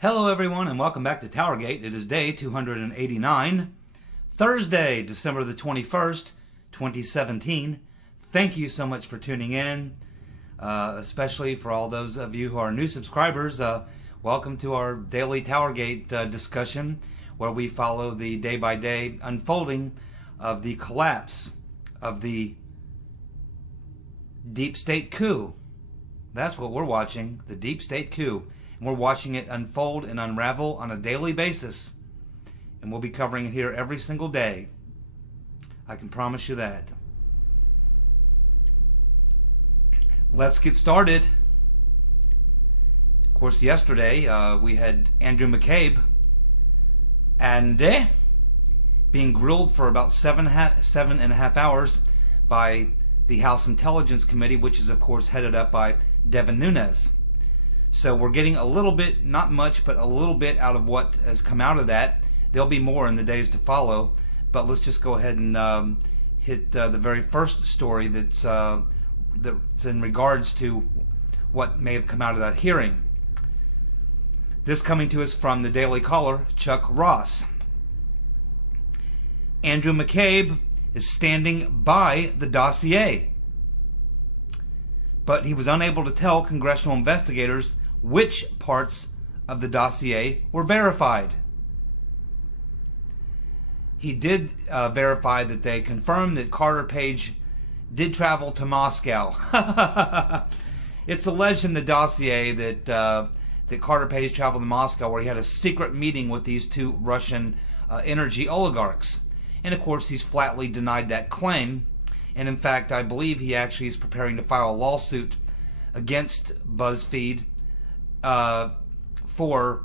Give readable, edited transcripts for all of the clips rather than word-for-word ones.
Hello everyone and welcome back to TowerGate. It is day 289, Thursday, December the 21st, 2017. Thank you so much for tuning in, especially for all those of you who are new subscribers. Welcome to our daily TowerGate discussion, where we follow the day-by-day unfolding of the collapse of the deep state coup. That's what we're watching, the deep state coup. And we're watching it unfold and unravel on a daily basis. And we'll be covering it here every single day. I can promise you that. Let's get started. Of course, yesterday we had Andrew McCabe and being grilled for about seven and a half hours by the House Intelligence Committee, which is, of course, headed up by Devon Nunez. So we're getting a little bit, not much, but a little bit out of what has come out of that. There'll be more in the days to follow, but let's just go ahead and hit the very first story that's in regards to what may have come out of that hearing. This coming to us from the Daily Caller, Chuck Ross. Andrew McCabe is standing by the dossier, but he was unable to tell congressional investigators which parts of the dossier were verified. He did verify that they confirmed that Carter Page did travel to Moscow. It's alleged in the dossier that Carter Page traveled to Moscow, where he had a secret meeting with these two Russian energy oligarchs. And of course, he's flatly denied that claim. And in fact, I believe he actually is preparing to file a lawsuit against BuzzFeed for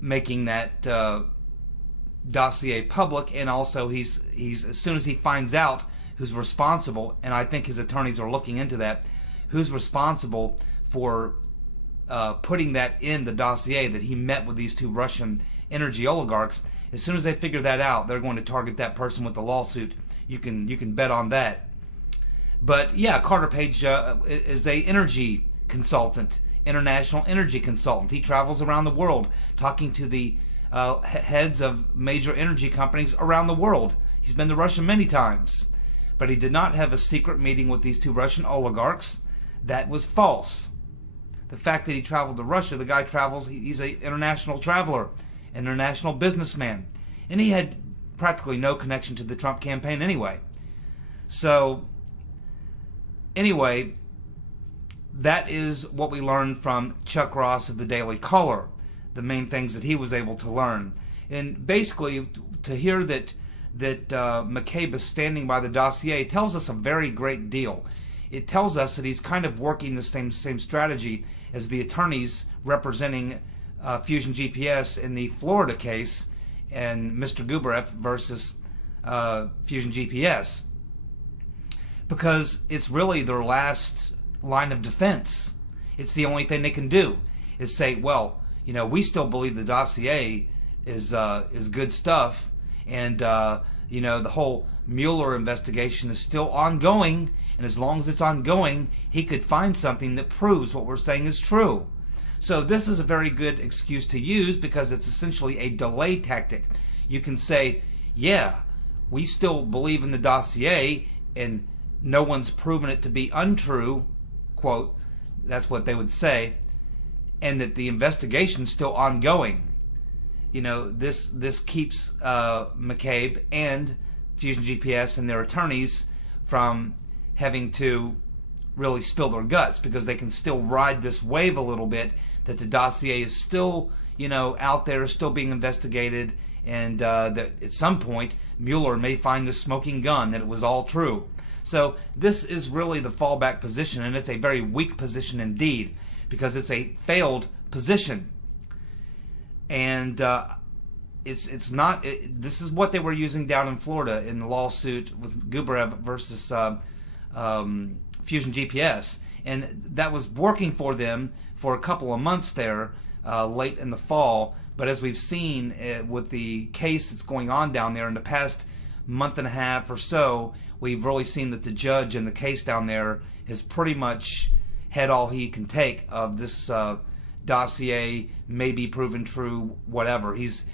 making that dossier public. And also, he's as soon as he finds out who's responsible, and I think his attorneys are looking into that, who's responsible for putting that in the dossier, that he met with these two Russian energy oligarchs. As soon as they figure that out, they're going to target that person with the lawsuit. You can bet on that. But yeah, Carter Page is a energy consultant, international energy consultant. He travels around the world talking to the heads of major energy companies around the world. He's been to Russia many times. But he did not have a secret meeting with these two Russian oligarchs. That was false. The fact that he traveled to Russia, the guy travels, he's an international traveler, international businessman. And he had practically no connection to the Trump campaign anyway. So, anyway, that is what we learned from Chuck Ross of the Daily Caller, the main things that he was able to learn. And basically, to hear that McCabe is standing by the dossier tells us a very great deal. It tells us that he's kind of working the same strategy as the attorneys representing Fusion GPS in the Florida case, and Mr. Gubarev versus Fusion GPS, because it's really their last line of defense. It's the only thing they can do is say, well, you know, we still believe the dossier is good stuff, and you know, the whole Muller investigation is still ongoing, and as long as it's ongoing, he could find something that proves what we're saying is true. So this is a very good excuse to use, because it's essentially a delay tactic. You can say, yeah, we still believe in the dossier and no one's proven it to be untrue, quote, that's what they would say, and that the investigation's still ongoing. You know, this keeps McCabe and Fusion GPS and their attorneys from having to really spill their guts, because they can still ride this wave a little bit that the dossier is still, you know, out there, still being investigated, and that at some point Mueller may find the smoking gun, that it was all true. So this is really the fallback position, and it's a very weak position indeed, because it's a failed position. And it's not. This is what they were using down in Florida in the lawsuit with Gubarev versus Fusion GPS, and that was working for them for a couple of months there, late in the fall. But as we've seen with the case that's going on down there in the past month and a half or so, we've really seen that the judge in the case down there has pretty much had all he can take of this dossier may be proven true, whatever. He's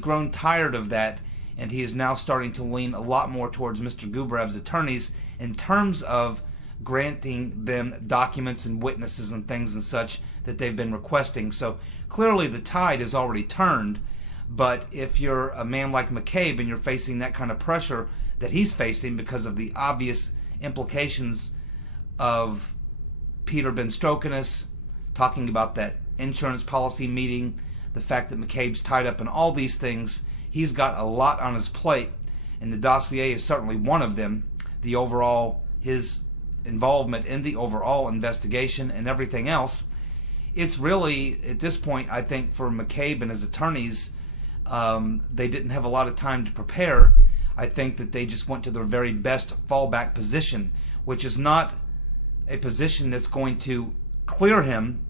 grown tired of that, and he is now starting to lean a lot more towards Mr. Gubrev's attorneys in terms of granting them documents and witnesses and things and such that they've been requesting. So clearly the tide has already turned, but if you're a man like McCabe and you're facing that kind of pressure that he's facing because of the obvious implications of Peter Benstrokinus talking about that insurance policy meeting, the fact that McCabe's tied up in all these things, he's got a lot on his plate, and the dossier is certainly one of them. The overall, his involvement in the overall investigation and everything else, it's really, at this point, I think for McCabe and his attorneys, they didn't have a lot of time to prepare. I think that they just went to their very best fallback position, which is not a position that's going to clear him.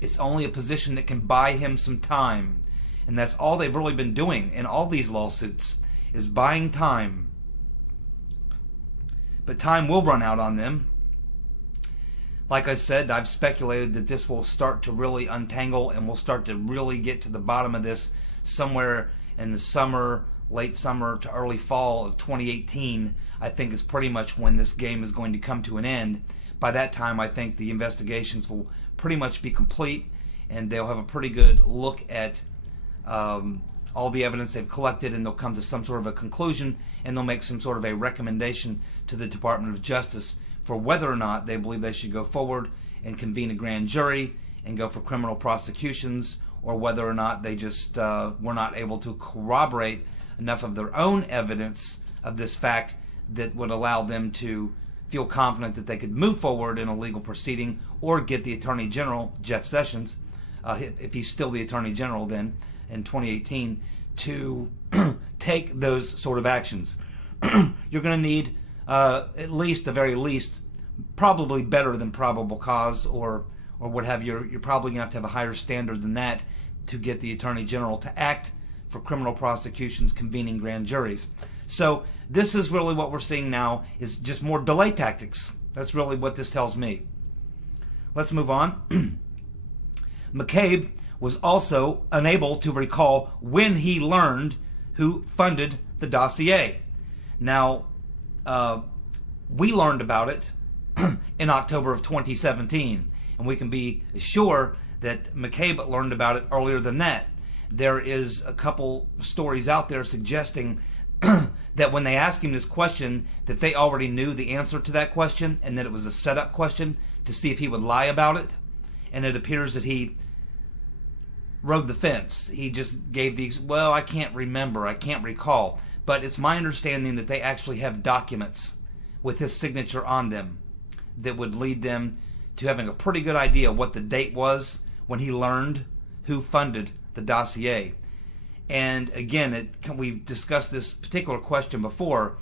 It's only a position that can buy him some time. And that's all they've really been doing in all these lawsuits, is buying time. But time will run out on them. Like I said, I've speculated that this will start to really untangle and we'll start to really get to the bottom of this somewhere in the summer, late summer to early fall of 2018. I think is pretty much when this game is going to come to an end. By that time, I think the investigations will pretty much be complete, and they'll have a pretty good look at all the evidence they've collected, and they'll come to some sort of a conclusion, and they'll make some sort of a recommendation to the Department of Justice for whether or not they believe they should go forward and convene a grand jury and go for criminal prosecutions, or whether or not they just were not able to corroborate enough of their own evidence of this fact that would allow them to feel confident that they could move forward in a legal proceeding, or get the Attorney General, Jeff Sessions, if he's still the Attorney General then in 2018, to take those sort of actions. You're going to need at least, the very least, probably better than probable cause, or what have you. You're probably going to have a higher standard than that to get the Attorney General to act for criminal prosecutions, convening grand juries. So this is really what we're seeing now, is just more delay tactics. That's really what this tells me. Let's move on. McCabe was also unable to recall when he learned who funded the dossier. Now, we learned about it in October of 2017, and we can be sure that McCabe learned about it earlier than that. There is a couple stories out there suggesting that when they asked him this question, that they already knew the answer to that question, and that it was a setup question to see if he would lie about it. And it appears that he rode the fence. He just gave these, well, I can't remember, I can't recall. But it's my understanding that they actually have documents with his signature on them that would lead them to having a pretty good idea what the date was when he learned who funded the dossier. And again, we've discussed this particular question before.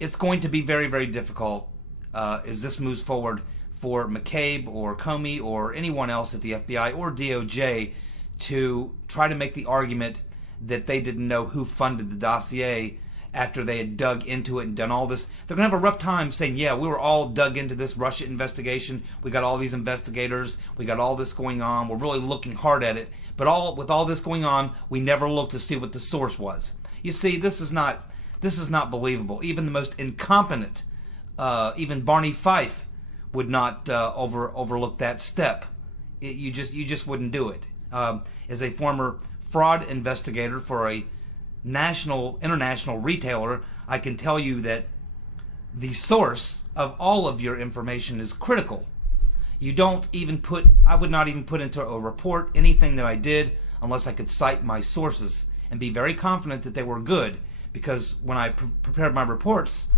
It's going to be very, very difficult as this moves forward for McCabe or Comey or anyone else at the FBI or DOJ to try to make the argument that they didn't know who funded the dossier after they had dug into it and done all this. They're going to have a rough time saying, yeah, we were all dug into this Russia investigation. We got all these investigators. We got all this going on. We're really looking hard at it. But with all this going on, we never looked to see what the source was. You see, this is not believable. Even the most incompetent, even Barney Fife, would not overlook that step. You just wouldn't do it. As a former fraud investigator for a international retailer, I can tell you that the source of all of your information is critical. I would not even put into a report anything that I did unless I could cite my sources and be very confident that they were good, because when I prepared my reports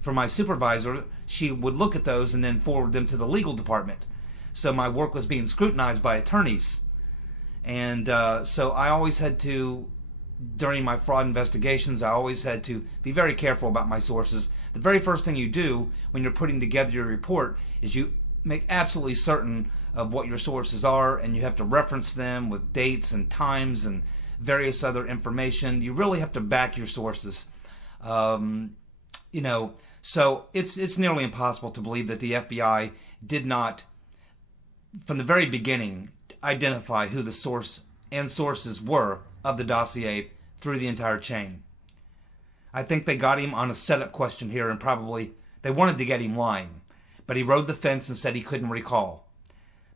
for my supervisor, she would look at those and then forward them to the legal department. So my work was being scrutinized by attorneys. And so I always had to, during my fraud investigations, I always had to be very careful about my sources. The very first thing you do when you're putting together your report is you make absolutely certain of what your sources are, and you have to reference them with dates and times and various other information. You really have to back your sources. So it's nearly impossible to believe that the FBI did not from the very beginning, identify who the source and sources were of the dossier through the entire chain. I think they got him on a setup question here, and probably they wanted to get him lying, but he rode the fence and said he couldn't recall.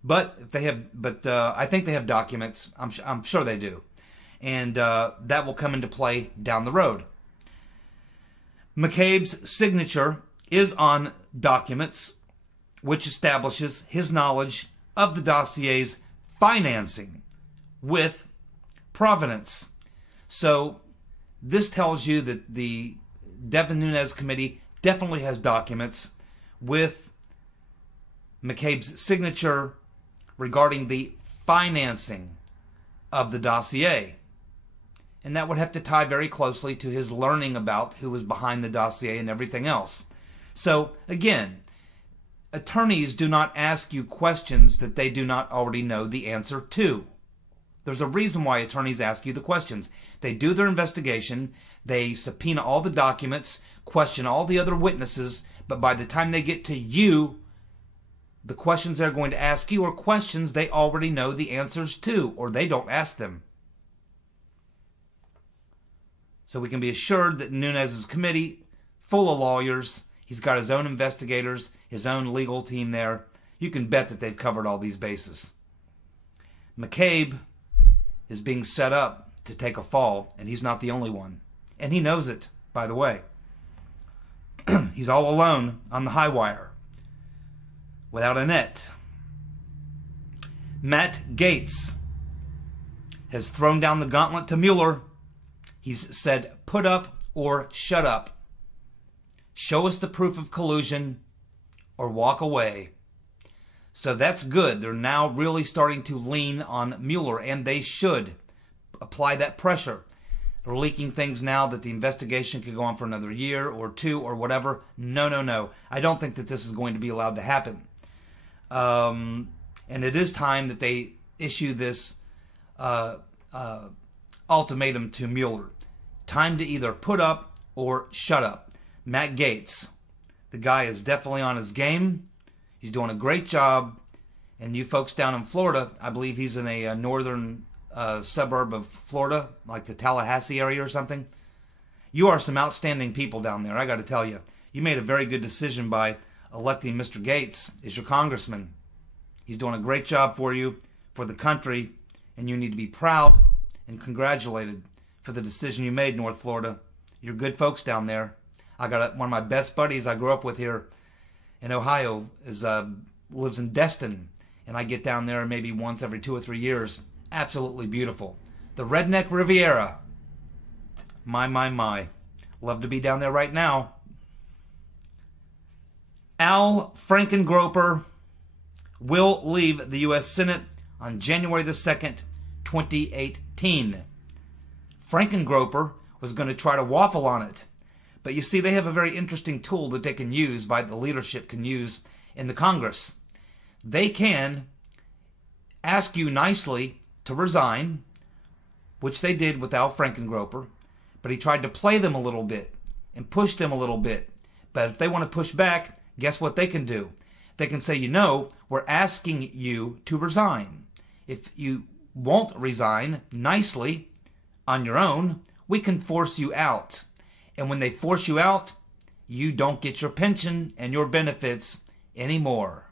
But I think they have documents. I'm sure they do, and that will come into play down the road. McCabe's signature is on documents, which establishes his knowledge of the dossier's financing with provenance. So this tells you that the Devon Nunez committee definitely has documents with McCabe's signature regarding the financing of the dossier. And that would have to tie very closely to his learning about who was behind the dossier and everything else. So, again, attorneys do not ask you questions that they do not already know the answer to. There's a reason why attorneys ask you the questions. They do their investigation, they subpoena all the documents, question all the other witnesses, but by the time they get to you, the questions they're going to ask you are questions they already know the answers to, or they don't ask them. So we can be assured that Nunez's committee, full of lawyers, he's got his own investigators, his own legal team there. You can bet that they've covered all these bases. McCabe is being set up to take a fall, and he's not the only one. And he knows it, by the way. He's all alone on the high wire, without a net. Matt Gaetz has thrown down the gauntlet to Mueller. He's said, put up or shut up. Show us the proof of collusion or walk away. So that's good. They're now really starting to lean on Mueller, and they should apply that pressure. They're leaking things now that the investigation could go on for another year or two or whatever. No. I don't think that this is going to be allowed to happen. And it is time that they issue this ultimatum to Mueller. Time to either put up or shut up. Matt Gaetz, the guy is definitely on his game. He's doing a great job. And you folks down in Florida, I believe he's in a northern suburb of Florida, like the Tallahassee area or something. You are some outstanding people down there, I got to tell you. You made a very good decision by electing Mr. Gaetz as your congressman. He's doing a great job for you, for the country, and you need to be proud and congratulated for the decision you made, North Florida. You're good folks down there. I got one of my best buddies I grew up with here in Ohio lives in Destin, and I get down there maybe once every 2 or 3 years. Absolutely beautiful. The Redneck Riviera. My. Love to be down there right now. Al Franken will leave the U.S. Senate on January the 2nd, 2018. Franken was going to try to waffle on it. But you see, they have a very interesting tool that they can use, the leadership can use in the Congress. They can ask you nicely to resign, which they did with Al Franken, but he tried to play them a little bit and push them a little bit. But if they want to push back, guess what they can do? They can say, we're asking you to resign. If you won't resign nicely on your own, we can force you out. And when they force you out, you don't get your pension and your benefits anymore.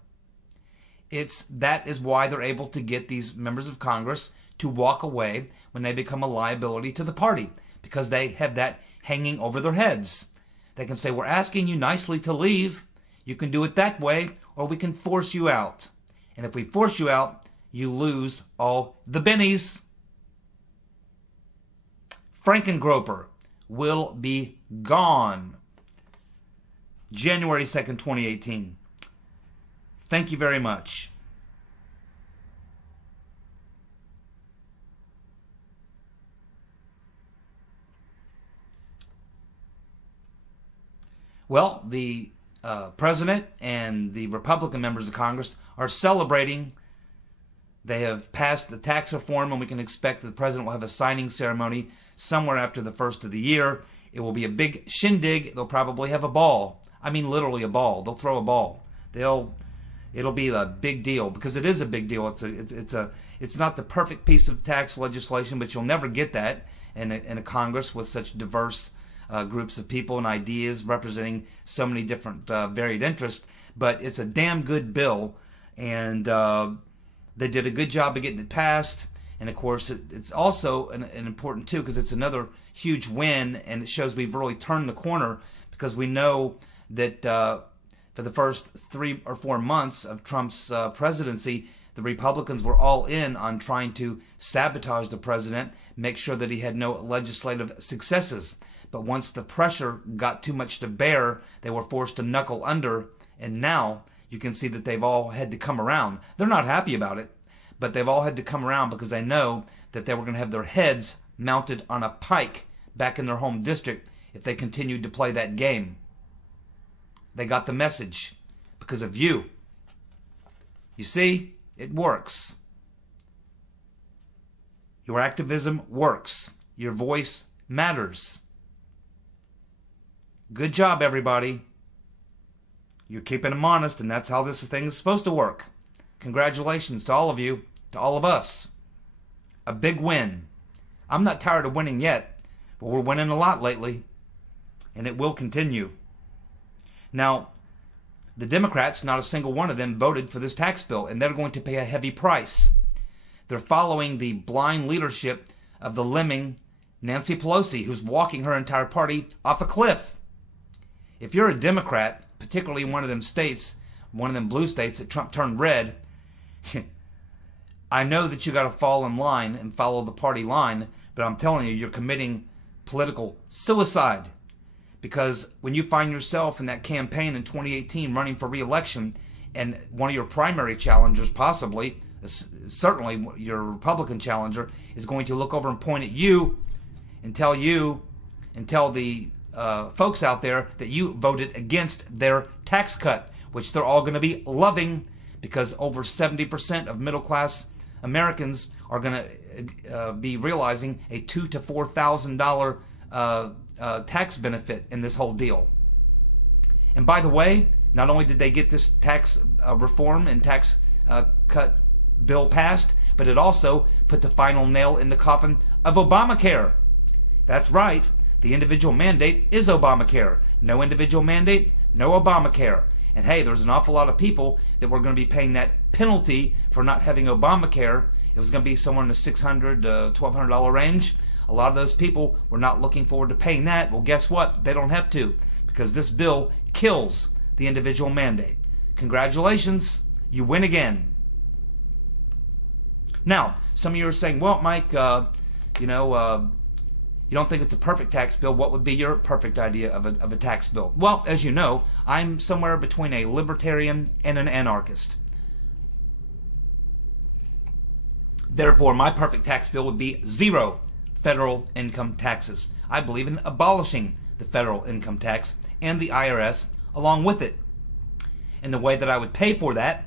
That is why they're able to get these members of Congress to walk away when they become a liability to the party, because they have that hanging over their heads. They can say, we're asking you nicely to leave. You can do it that way, or we can force you out. And if we force you out, you lose all the bennies. Franken will be gone January 2nd, 2018. Thank you very much. Well, the President and the Republican members of Congress are celebrating. They have passed the tax reform, and we can expect that the President will have a signing ceremony somewhere after the first of the year. It will be a big shindig. They'll probably have a ball. I mean literally a ball. They'll throw a ball. It'll be a big deal, because it is a big deal. It's not the perfect piece of tax legislation, but you'll never get that in a Congress with such diverse groups of people and ideas representing so many different varied interests. But it's a damn good bill, and they did a good job of getting it passed. And of course, it's also an important too, because it's another huge win, and it shows we've really turned the corner, because we know that for the first 3 or 4 months of Trump's presidency, the Republicans were all in on trying to sabotage the president, make sure that he had no legislative successes. But once the pressure got too much to bear, they were forced to knuckle under, and now you can see that they've all had to come around. They're not happy about it, but they've all had to come around because they know that they were going to have their heads mounted on a pike back in their home district if they continued to play that game. They got the message because of you. You see, it works. Your activism works. Your voice matters. Good job, everybody. You're keeping them honest, and that's how this thing is supposed to work. Congratulations to all of you, to all of us. A big win. I'm not tired of winning yet, but we're winning a lot lately, and it will continue. Now, the Democrats, not a single one of them voted for this tax bill, and they're going to pay a heavy price. They're following the blind leadership of the lemming Nancy Pelosi, who's walking her entire party off a cliff. If you're a Democrat, particularly in one of them states, one of them blue states that Trump turned red, I know that you got to fall in line and follow the party line, but I'm telling you, you're committing political suicide. Because when you find yourself in that campaign in 2018 running for re-election, and one of your primary challengers, possibly, certainly your Republican challenger, is going to look over and point at you and tell the folks out there that you voted against their tax cut, which they're all going to be loving, because over 70% of middle-class Americans are going to be realizing a $2,000 to $4,000 tax benefit in this whole deal. And by the way, not only did they get this tax reform and tax cut bill passed, but it also put the final nail in the coffin of Obamacare. That's right. The individual mandate is Obamacare. No individual mandate, no Obamacare. And hey, there's an awful lot of people that were going to be paying that penalty for not having Obamacare. It was going to be somewhere in the $600 to $1,200 range. A lot of those people were not looking forward to paying that. Well, guess what? They don't have to, because this bill kills the individual mandate. Congratulations, you win again. Now, some of you are saying, well, Mike, you don't think it's a perfect tax bill. What would be your perfect idea of a tax bill? Well, as you know, I'm somewhere between a libertarian and an anarchist. Therefore, my perfect tax bill would be zero federal income taxes. I believe in abolishing the federal income tax and the IRS along with it. And the way that I would pay for that,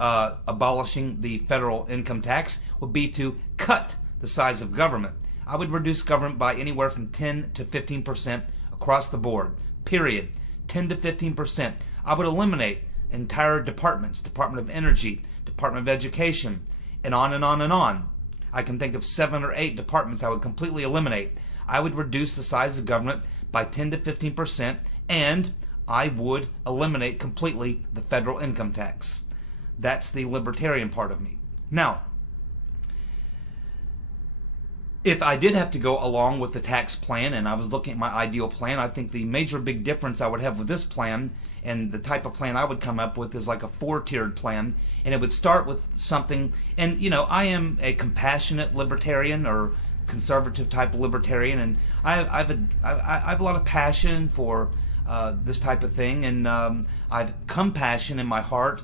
abolishing the federal income tax, would be to cut the size of government. I would reduce government by anywhere from 10 to 15% across the board, period. 10 to 15%. I would eliminate entire departments, Department of Energy, Department of Education, and on and on and on. I can think of 7 or 8 departments I would completely eliminate. I would reduce the size of government by 10 to 15%, and I would eliminate completely the federal income tax. That's the libertarian part of me. Now, if I did have to go along with the tax plan and I was looking at my ideal plan, I think the major big difference I would have with this plan and the type of plan I would come up with is like a 4-tiered plan, and it would start with something, and I am a compassionate libertarian or conservative type of libertarian, and I have a lot of passion for this type of thing, and I've compassion in my heart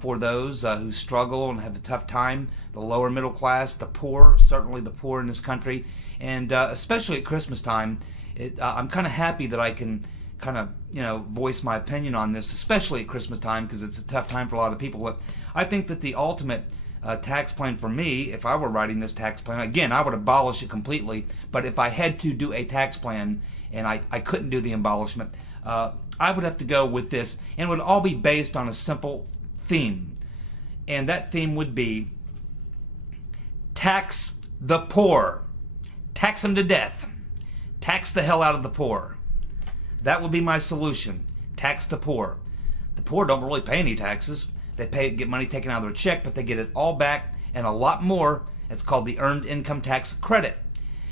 for those who struggle and have a tough time, the lower middle class, the poor, certainly the poor in this country, and especially at Christmas time, I'm kind of happy that I can kind of voice my opinion on this, especially at Christmas time, because it's a tough time for a lot of people. But I think that the ultimate tax plan for me, if I were writing this tax plan, again, I would abolish it completely, but if I had to do a tax plan and I couldn't do the abolishment, I would have to go with this, and it would all be based on a simple theme. And that theme would be tax the poor. Tax them to death. Tax the hell out of the poor. That would be my solution. Tax the poor. The poor don't really pay any taxes. They get money taken out of their check, but they get it all back and a lot more. It's called the Earned Income Tax Credit.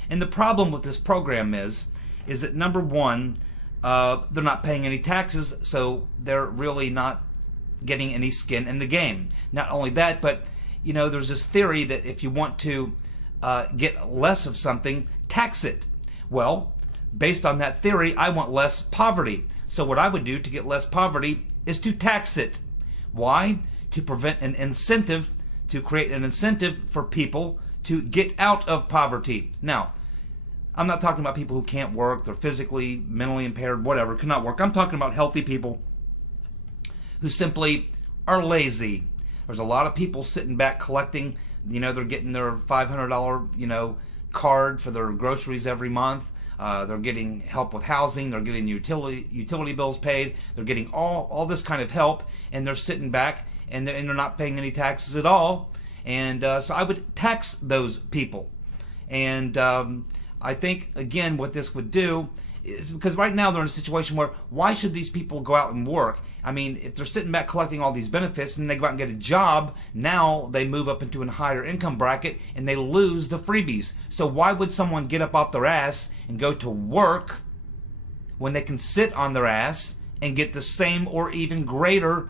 And the problem with this program is that number one, they're not paying any taxes, so they're really not getting any skin in the game. Not only that, but there's this theory that if you want to get less of something, tax it. Well, based on that theory, I want less poverty. So what I would do to get less poverty is to tax it. Why? To prevent an incentive, to create an incentive for people to get out of poverty. Now, I'm not talking about people who can't work, they're physically, mentally impaired, whatever, cannot work. I'm talking about healthy people who simply are lazy. There's a lot of people sitting back collecting, they're getting their $500, card for their groceries every month. They're getting help with housing. They're getting utility bills paid. They're getting all this kind of help, and they're sitting back and they're not paying any taxes at all. And so I would tax those people. And I think, again, what this would do is, because right now they're in a situation where why should these people go out and work? I mean, if they're sitting back collecting all these benefits and they go out and get a job, now they move up into a higher income bracket and they lose the freebies. So why would someone get up off their ass and go to work when they can sit on their ass and get the same or even greater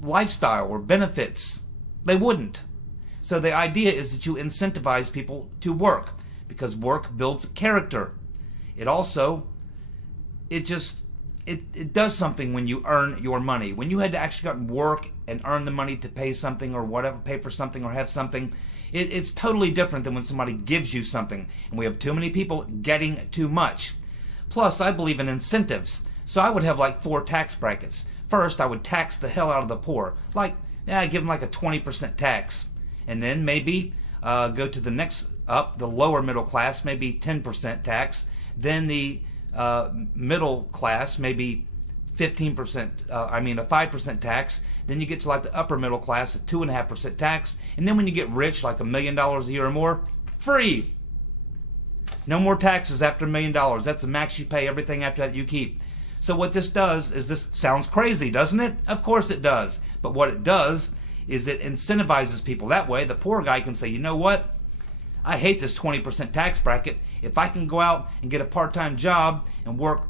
lifestyle or benefits? They wouldn't. So the idea is that you incentivize people to work, because work builds character. It also, it does something when you earn your money. When you had to actually go out and work and earn the money to pay something or whatever, pay for something or have something, it's totally different than when somebody gives you something. And we have too many people getting too much. Plus, I believe in incentives. So I would have like 4 tax brackets. First, I would tax the hell out of the poor. Give them like a 20% tax. And then maybe go to the next up, the lower middle class, maybe 10% tax. Then the middle class, maybe 15%, a 5% tax. Then you get to like the upper middle class, a 2.5% tax. And then when you get rich, like $1 million a year or more, free. No more taxes after $1 million. That's the max you pay. Everything after that you keep. So what this does is, this sounds crazy, doesn't it? Of course it does. But what it does is it incentivizes people. That way, the poor guy can say, you know what? I hate this 20% tax bracket. If I can go out and get a part-time job and work,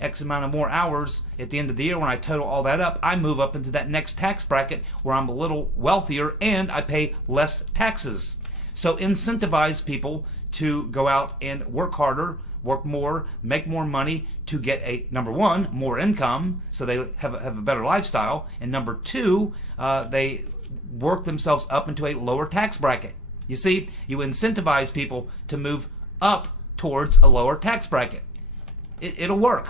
X amount of more hours at the end of the year, when I total all that up, I move up into that next tax bracket where I'm a little wealthier and I pay less taxes. So incentivize people to go out and work harder, work more, make more money to get number one, more income, so they have a better lifestyle, and number two, they work themselves up into a lower tax bracket. You see, you incentivize people to move up towards a lower tax bracket. It'll work.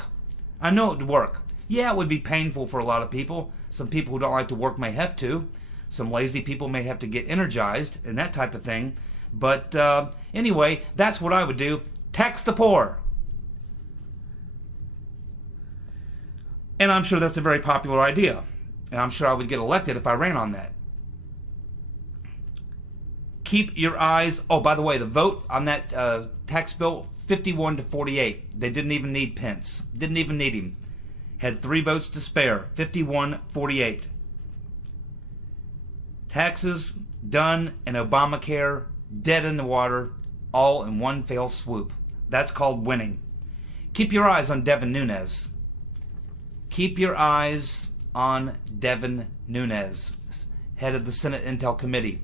I know it would work. Yeah, it would be painful for a lot of people. Some people who don't like to work may have to. Some lazy people may have to get energized and that type of thing. But anyway, that's what I would do. Tax the poor. And I'm sure that's a very popular idea. And I'm sure I would get elected if I ran on that. Keep your eyes... Oh, by the way, the vote on that tax bill, 51-48. They didn't even need Pence. Didn't even need him. Had 3 votes to spare. 51-48. Taxes done and Obamacare dead in the water, all in one fell swoop. That's called winning. Keep your eyes on Devon Nunez. Keep your eyes on Devon Nunez, head of the Senate Intel Committee.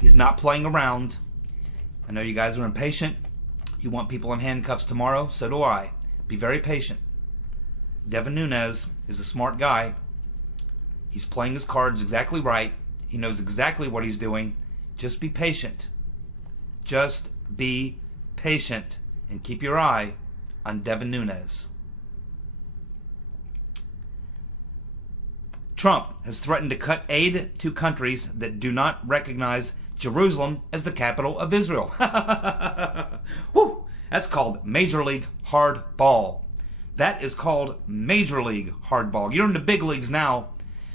He's not playing around. I know you guys are impatient. You want people in handcuffs tomorrow. So do I. Be very patient. Devon Nunez is a smart guy. He's playing his cards exactly right. He knows exactly what he's doing. Just be patient. Just be patient. And keep your eye on Devon Nunez. Trump has threatened to cut aid to countries that do not recognize Jerusalem as the capital of Israel. Whew, that's called Major League Hardball. That is called Major League Hardball. You're in the big leagues now.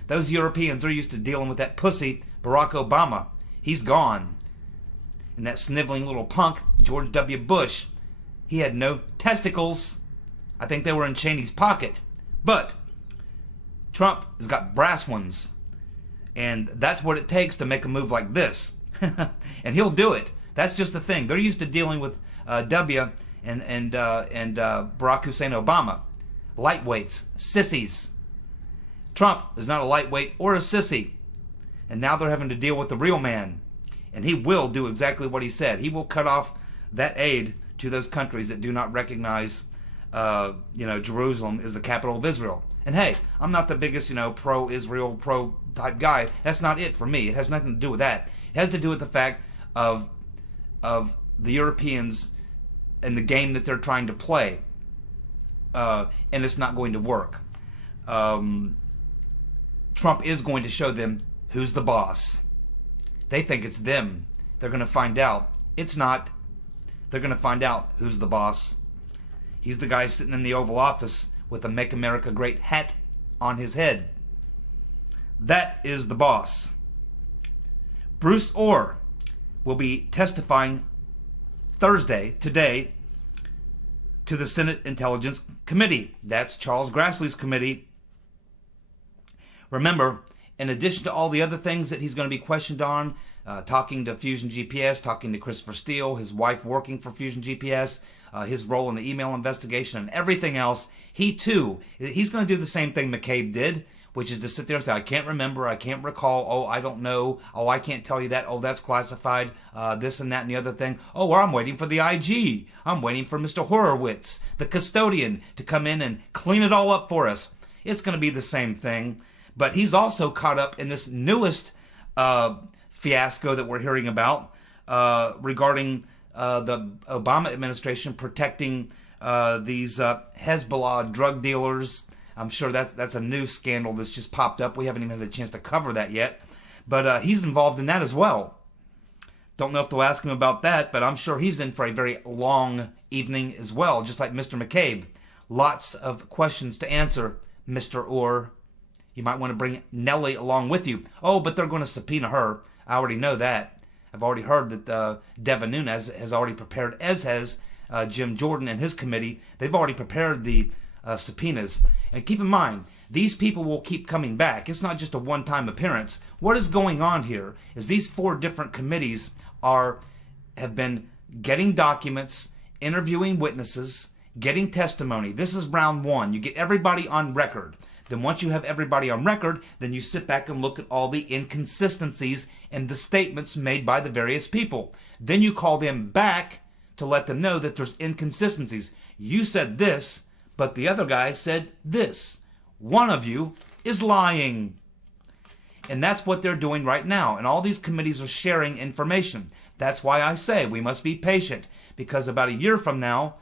Those Europeans are used to dealing with that pussy, Barack Obama. He's gone. And that sniveling little punk, George W. Bush, he had no testicles. I think they were in Cheney's pocket. But Trump has got brass ones. And that's what it takes to make a move like this. And he'll do it. That's just the thing. They're used to dealing with W and Barack Hussein Obama. Lightweights, sissies. Trump is not a lightweight or a sissy. And now they're having to deal with the real man. And he will do exactly what he said. He will cut off that aid to those countries that do not recognize Jerusalem as the capital of Israel. And hey, I'm not the biggest, pro-Israel, pro-type guy. That's not it for me. It has nothing to do with that. It has to do with the fact of the Europeans and the game that they're trying to play. And it's not going to work. Trump is going to show them who's the boss. They think it's them. They're going to find out. It's not. They're going to find out who's the boss. He's the guy sitting in the Oval Office with a Make America Great hat on his head. That is the boss. Bruce Orr will be testifying Thursday, today, to the Senate Intelligence Committee. That's Charles Grassley's committee. Remember, in addition to all the other things that he's going to be questioned on, talking to Fusion GPS, talking to Christopher Steele, his wife working for Fusion GPS, his role in the email investigation, and everything else, he's going to do the same thing McCabe did, which is to sit there and say, I can't remember, I can't recall, oh, I don't know, oh, I can't tell you that, oh, that's classified, this and that and the other thing. Oh, well, I'm waiting for the IG. I'm waiting for Mr. Horowitz, the custodian, to come in and clean it all up for us. It's going to be the same thing. But he's also caught up in this newest fiasco that we're hearing about regarding the Obama administration protecting these Hezbollah drug dealers. I'm sure that's a new scandal that's just popped up. We haven't even had a chance to cover that yet. But he's involved in that as well. Don't know if they'll ask him about that, but I'm sure he's in for a very long evening as well, just like Mr. McCabe. Lots of questions to answer, Mr. Orr. You might want to bring Nellie along with you. Oh, but they're going to subpoena her. I already know that. I've already heard that Devon Nunez has already prepared, as has Jim Jordan and his committee. They've already prepared the subpoenas. And keep in mind, these people will keep coming back. It's not just a one-time appearance. What is going on here is these 4 different committees have been getting documents, interviewing witnesses, getting testimony. This is round 1. You get everybody on record. Then once you have everybody on record, then you sit back and look at all the inconsistencies and the statements made by the various people. Then you call them back to let them know that there's inconsistencies. You said this, but the other guy said this. One of you is lying. And that's what they're doing right now. And all these committees are sharing information. That's why I say we must be patient. Because about a year from now,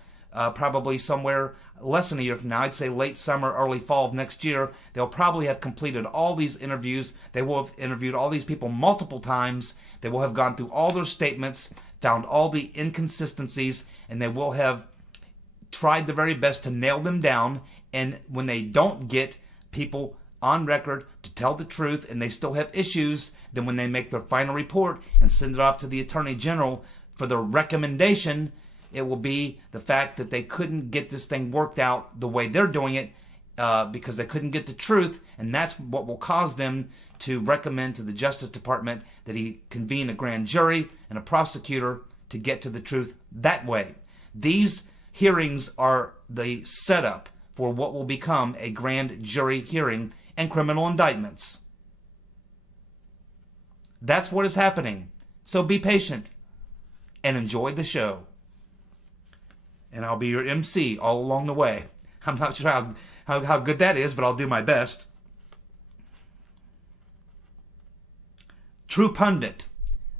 probably somewhere less than a year from now, I'd say late summer, early fall of next year, they'll probably have completed all these interviews. They will have interviewed all these people multiple times. They will have gone through all their statements, found all the inconsistencies, and they will have tried their very best to nail them down. And when they don't get people on record to tell the truth and they still have issues, then when they make their final report and send it off to the Attorney General for their recommendation, it will be the fact that they couldn't get this thing worked out the way they're doing it because they couldn't get the truth, and that's what will cause them to recommend to the Justice Department that he convene a grand jury and a prosecutor to get to the truth that way. These hearings are the setup for what will become a grand jury hearing and criminal indictments. That's what is happening. So be patient and enjoy the show. And I'll be your MC all along the way. I'm not sure how good that is, but I'll do my best. True Pundit.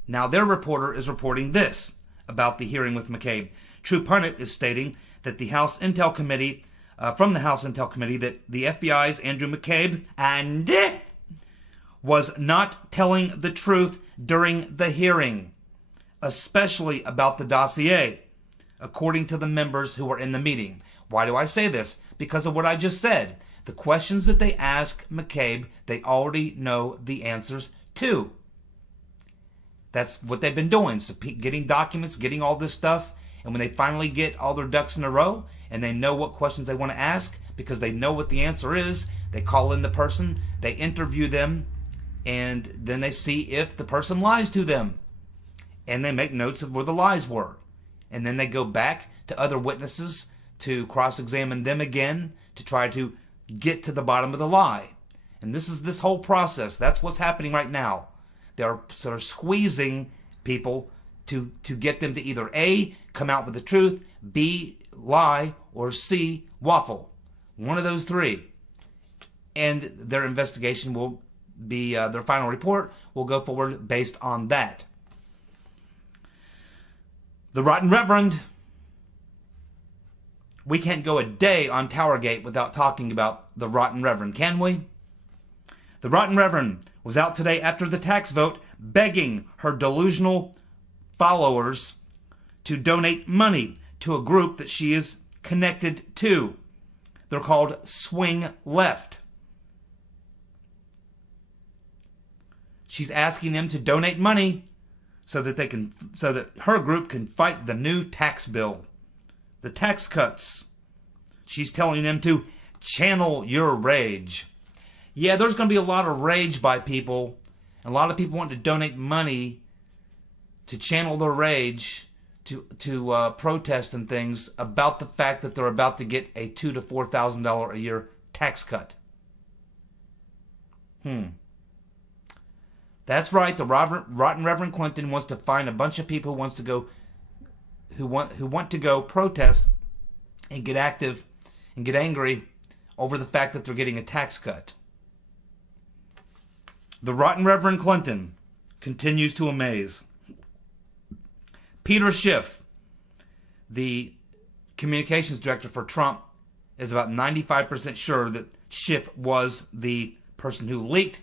Now their reporter is reporting this about the hearing with McCabe. True Pundit is stating that the House Intel Committee, from the House Intel Committee, that the FBI's Andrew McCabe and was not telling the truth during the hearing, especially about the dossier, according to the members who were in the meeting. Why do I say this? Because of what I just said. The questions that they ask McCabe, they already know the answers to. That's what they've been doing, so getting documents, getting all this stuff. And when they finally get all their ducks in a row and they know what questions they want to ask because they know what the answer is, they call in the person, they interview them, and then they see if the person lies to them. And they make notes of where the lies were. And then they go back to other witnesses to cross-examine them again to try to get to the bottom of the lie. And this is this whole process. That's what's happening right now. They're sort of squeezing people to get them to either A, come out with the truth, B, lie, or C, waffle. One of those three. And their investigation will be, their final report will go forward based on that. The Rotten Reverend. We can't go a day on TowerGate without talking about the Rotten Reverend, can we? The Rotten Reverend was out today after the tax vote begging her delusional followers to donate money to a group that she is connected to. They're called Swing Left. She's asking them to donate money so that her group can fight the new tax bill, the tax cuts. She's telling them to channel your rage. Yeah, there's going to be a lot of rage by people. A lot of people want to donate money to channel their rage to protest and things about the fact that they're about to get a $2,000 to $4,000 a year tax cut. That's right. The Rotten Reverend Clinton wants to find a bunch of people who want to go protest and get active and get angry over the fact that they're getting a tax cut. The Rotten Reverend Clinton continues to amaze. Peter Schiff, the communications director for Trump, is about 95% sure that Schiff was the person who leaked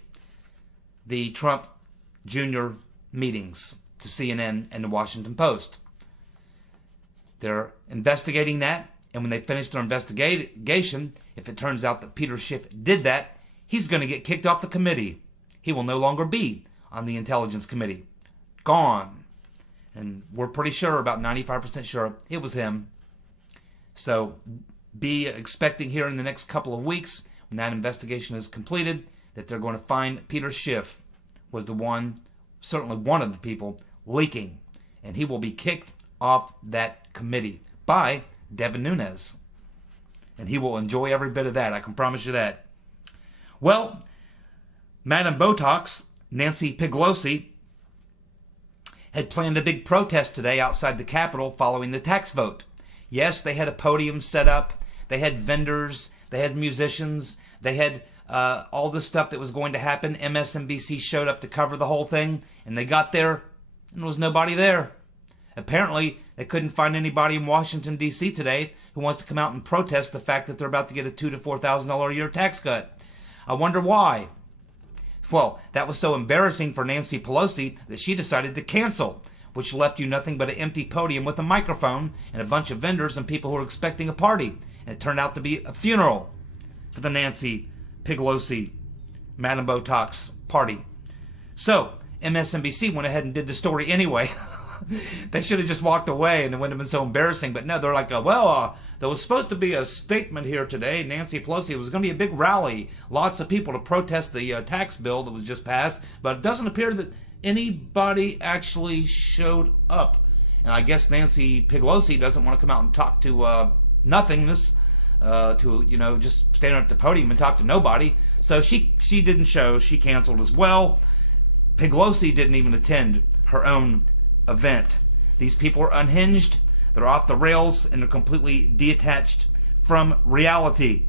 the Trump Jr. meetings to CNN and the Washington Post. They're investigating that, and when they finish their investigation, if it turns out that Peter Schiff did that, he's going to get kicked off the committee. He will no longer be on the Intelligence Committee. Gone. And we're pretty sure, about 95% sure, it was him. So be expecting here in the next couple of weeks, when that investigation is completed, that they're going to find Peter Schiff was the one, certainly one of the people, leaking. And he will be kicked off that committee by Devon Nunez. And he will enjoy every bit of that, I can promise you that. Well, Madam Botox, Nancy Pelosi, had planned a big protest today outside the Capitol following the tax vote. Yes, they had a podium set up. They had vendors. They had musicians. They had all the stuff that was going to happen. MSNBC showed up to cover the whole thing, and they got there, and there was nobody there. Apparently, they couldn't find anybody in Washington, D.C. today who wants to come out and protest the fact that they're about to get a $2,000 to $4,000 a year tax cut. I wonder why. Well, that was so embarrassing for Nancy Pelosi that she decided to cancel, which left you nothing but an empty podium with a microphone and a bunch of vendors and people who were expecting a party. And it turned out to be a funeral for the Nancy Pelosi, Madam Botox party. So, MSNBC went ahead and did the story anyway. They should have just walked away and it wouldn't have been so embarrassing. But no, they're like, there was supposed to be a statement here today. Nancy Pelosi, it was going to be a big rally. Lots of people to protest the tax bill that was just passed. But it doesn't appear that anybody actually showed up. And I guess Nancy Pelosi doesn't want to come out and talk to nothingness. Just stand up at the podium and talk to nobody. So she didn't show. She canceled as well. Pelosi didn't even attend her own event. These people are unhinged, they're off the rails, and they're completely detached from reality.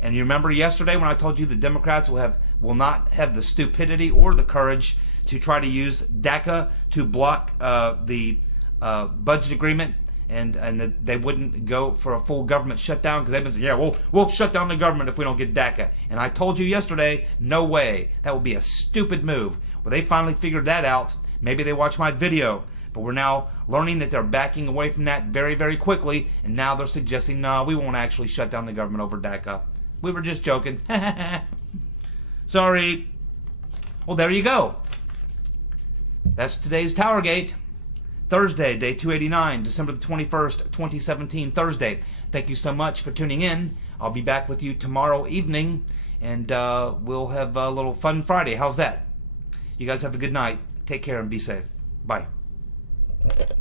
And you remember yesterday when I told you the Democrats will not have the stupidity or the courage to try to use DACA to block the budget agreement, and that they wouldn't go for a full government shutdown because they've been saying, we'll shut down the government if we don't get DACA. And I told you yesterday, no way. That would be a stupid move. Well, they finally figured that out. Maybe they watched my video But we're now learning that they're backing away from that very, very quickly, and now they're suggesting, no, we won't actually shut down the government over DACA. We were just joking. Sorry. Well, there you go. That's today's TowerGate. Thursday, day 289, December the 21st, 2017, Thursday. Thank you so much for tuning in. I'll be back with you tomorrow evening, and we'll have a little fun Friday. How's that? You guys have a good night. Take care and be safe. Bye.